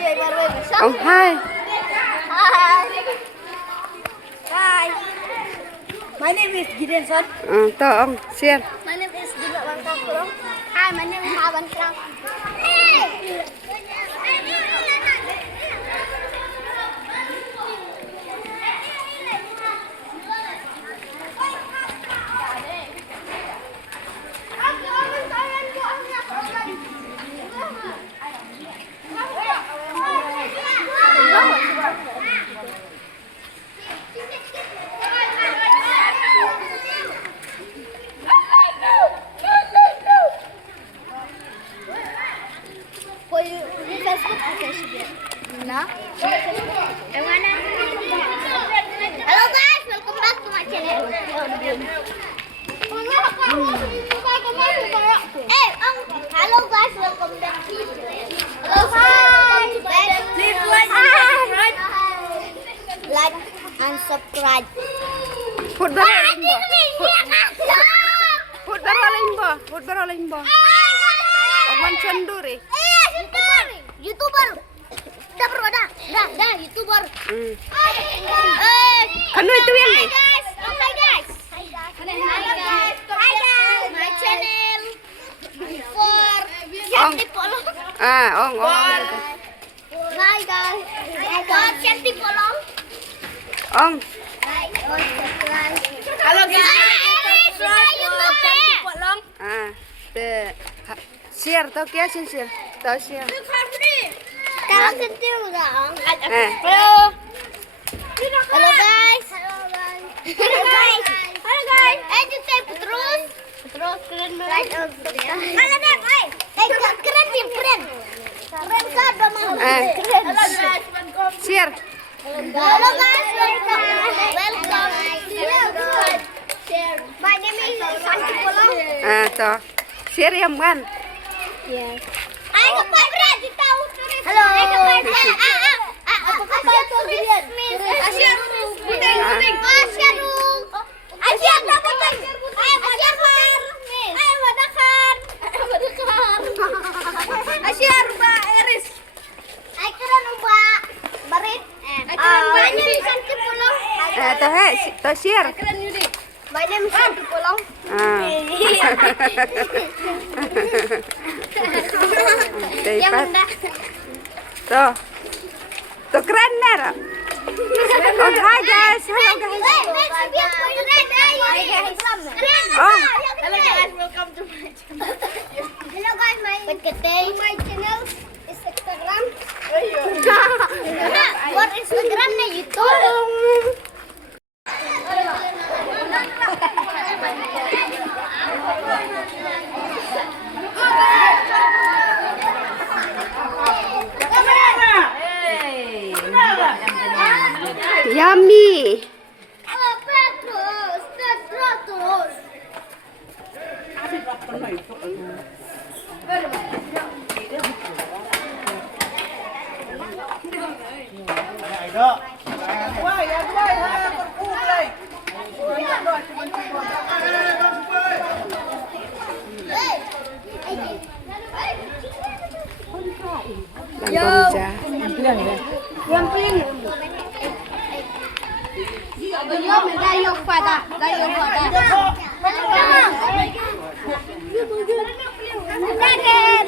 Oh, hi. Hi. My name is Gideon Son. To ông share. My name is Dina Bangkakuro. Hi, my name is Havan Krang. Nah. Hello guys, welcome back to my channel. Hello guys, welcome back to my channel. Hello, hi. Please like and subscribe. Put berapa limbo? Put berapa limbo? Oman cenduri. YouTuber. Dah, YouTuber. Kanu itu yang nih? Hi guys. My channel. For Shanti Polong. Ong. Hi guys. For Shanti Polong. Ong. Halo guys. The share to kia share. To share. Kalau sentil dong. Hello. Halo guys. Halo guys. Kita terus. Keren banget. Halo guys. Keren nih, keren. Keren kan mama. Keren. Halo guys, Share. Halo guys, welcome. My name is Shanti Polong. To share yang man. Yes. Ayo Pak di tahu turis. Halo. Apa turis? Asyar. Asyar dapat asyar putih. Asyar bar. Ayo wadakan. Asyar Mbak Eris. Ayo keren Mbak Barit. My name is Shanti Polong. To share. Keren Yudi. My name is Shanti Polong. Yang rendah. Tuh keren ner. Oh hi guys, hello guys. Oh. Hello guys, welcome to my channel. Hello guys, my channel is Instagram. Buat Instagram nih YouTube. Yummy. Terus. Dadah.